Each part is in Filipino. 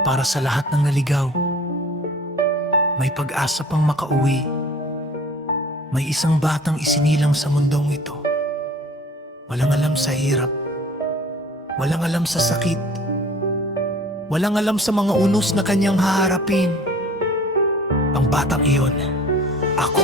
Para sa lahat ng naligaw, may pag-asa pang makauwi. May isang batang isinilang sa mundong ito. Walang alam sa hirap, walang alam sa sakit, walang alam sa mga unos na kanyang haharapin. Ang batang iyon, ako.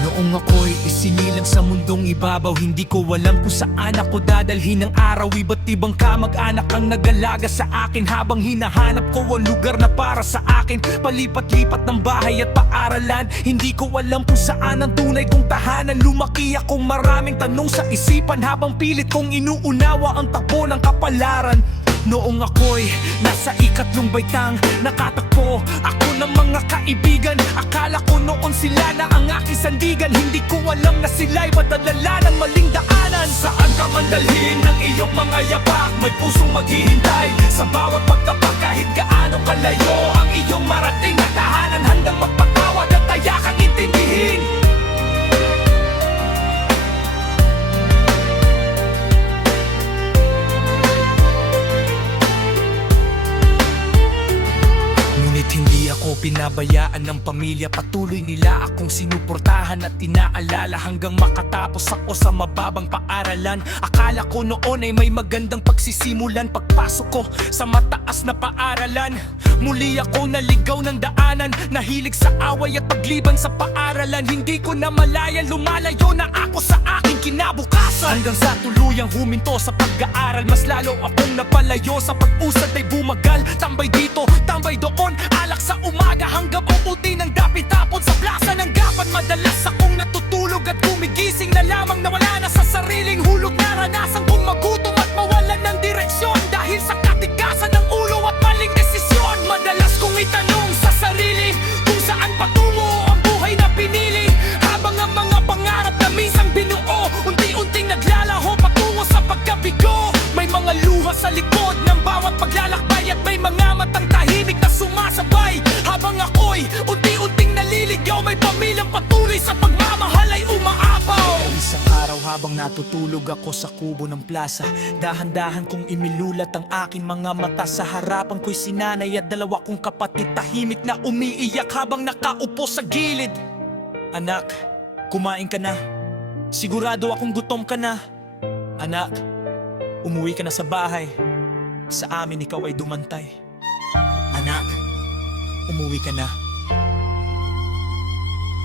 Noong ako'y isinilang sa mundong ibabaw, hindi ko alam kung saan ako dadalhin ng araw. Iba't ibang kamag-anak ang nag-alaga sa akin, habang hinahanap ko ang lugar na para sa akin. Palipat-lipat ng bahay at paaralan, hindi ko alam kung saan ang tunay kong tahanan. Lumaki akong maraming tanong sa isipan, habang pilit kong inuunawa ang takbo ng kapalaran. Noong ako'y nasa ikatlong baitang, nakatakbo ako ng mga kaibigan. Akala ko noon sila na ang aking sandigan, hindi ko alam na sila'y madalala ng maling daanan. Saan ka man dalhin ng iyong mga yapak, may pusong maghihintay sa bawat pagtapak. Kahit gaano kalayo ang iyong marating na tahanan, handang magpatawad at tayak ang intindihin. Hindi ako pinabayaan ng pamilya, patuloy nila akong sinuportahan at inaalala hanggang makatapos ako sa mababang paaralan. Akala ko noon ay may magandang pagsisimulan, pagpasok ko sa mataas na paaralan. Muli ako naligaw ng daanan, nahilig sa away at pagliban sa paaralan. Hindi ko na malaya, lumalayo na ako sa aking kinabukasan. Hanggang sa tuluyang huminto sa pag-aaral, mas lalo akong napalayo sa pag-usad ay bumagal. Tambay dito, tambay doon, alak sa umaga hanggang uuti ng dapit-tapon sa plaza ng gapan. Madalas akong natutulog at gumigising na lamang, nawala na sa sariling hulog. Naranasan kong magutom at mawalan ng direksyon dahil sa katigasan ng ulo at maling desisyon. Madalas kong itanong sa sarili kung saan patungo ang buhay na pinili, habang ang mga pangarap na minsan binuo unti-unting naglalaho patungo sa pagkabigo. May mga luha sa likod ng bawat paglalakbay at may mga matang tahimik na sumasabay. Habang ako'y unti-unting naliligaw, may pamilyang patuloy sa pagmamahal ay umaapaw. Isang araw habang natutulog ako sa kubo ng plaza, dahan-dahan kong imilulat ang aking mga mata. Sa harapan ko'y sinanay at dalawa kong kapatid, tahimik na umiiyak habang nakaupo sa gilid. Anak, kumain ka na? Sigurado akong gutom ka na. Anak, umuwi ka na sa bahay. Sa amin ikaw ay dumantay. Anak, umuwi ka na.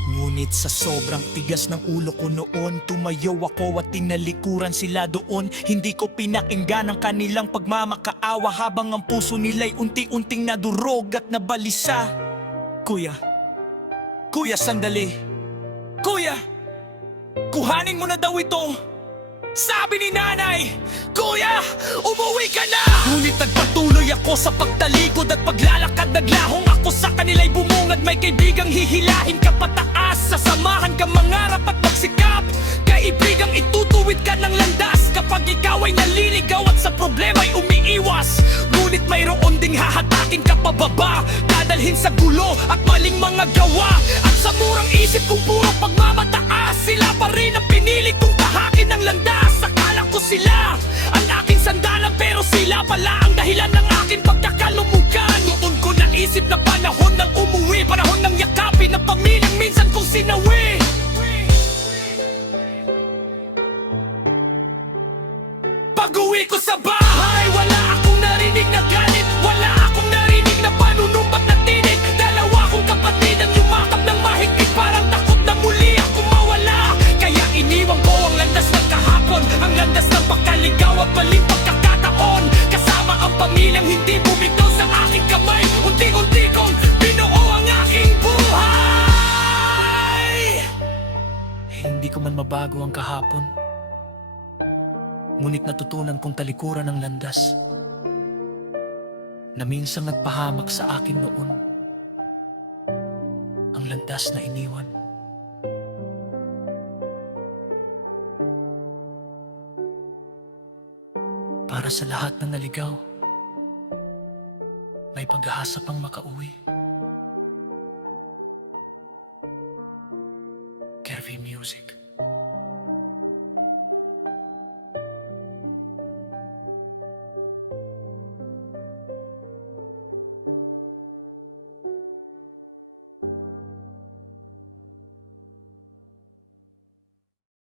Ngunit sa sobrang tigas ng ulo ko noon, tumayo ako at tinalikuran sila doon. Hindi ko pinakinggan ang kanilang pagmamakaawa, habang ang puso nila'y unti-unting nadurog at nabalisa. Kuya, Kuya, sandali. Kuya, kuhanin mo na daw ito, sabi ni nanay. Kuya, umuwi ka na! Ngunit nagpatuloy ako sa pagtalikod at paglalakad. Naglahong ako sa kanila'y bumungad. May kaibigang hihilahin ka pataas, sasamahan ka mangarap at magsikap. Kaibigang itutuwid ka ng landas kapag ikaw ay naliligaw at sa problema'y umiiwas. Ngunit mayroon ding hahatakin ka pababa, dadalhin sa gulo at maling mga gawa. At sa murang isip kong puro pagmamataas, sila pa rin ang pinili kong tahakin ng landas. Akala ko sila ang aking sandalan, pero sila pala ang dahilan ng aking pagkakalumugan. Noon ko naisip na panahon ng umuwi, panahon ng yakapin ng pamilyang minsan kong sinawi. Pag-uwi ko sa bahay, wala akong narinig na galit, wala akong narinig na panunumbat na tinig. Dalawa kong kapatid ang yumakap ng mahigpit, parang takot na muli akong mawala. Kaya iniwan ko ang landas ng kahapon, ang landas ng pagkaligaw at maling pagkakataon. Kasama ang pamilyang hindi bumitaw sa aking kamay, unti-unti kong binuo ang aking buhay. Hindi ko man mabago ang kahapon, ngunit natutunan kong talikuran ang landas na minsang nagpahamak sa akin noon. Ang landas na iniwan. Para sa lahat ng naligaw, may pag-asa pang makauwi. Heavy music.